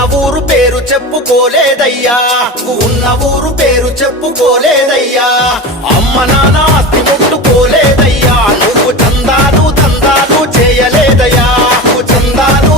ఊరు పేరు చెప్పుకోలేదయ్యా, ఉన్న ఊరు పేరు చెప్పుకోలేదయ్యా. అమ్మ నాన్న ఆస్తి ముట్టుకోలేదయ్యా, నువ్వు చందాలు దందాలు చేయలేదయ్యా, నువ్వు చందాలు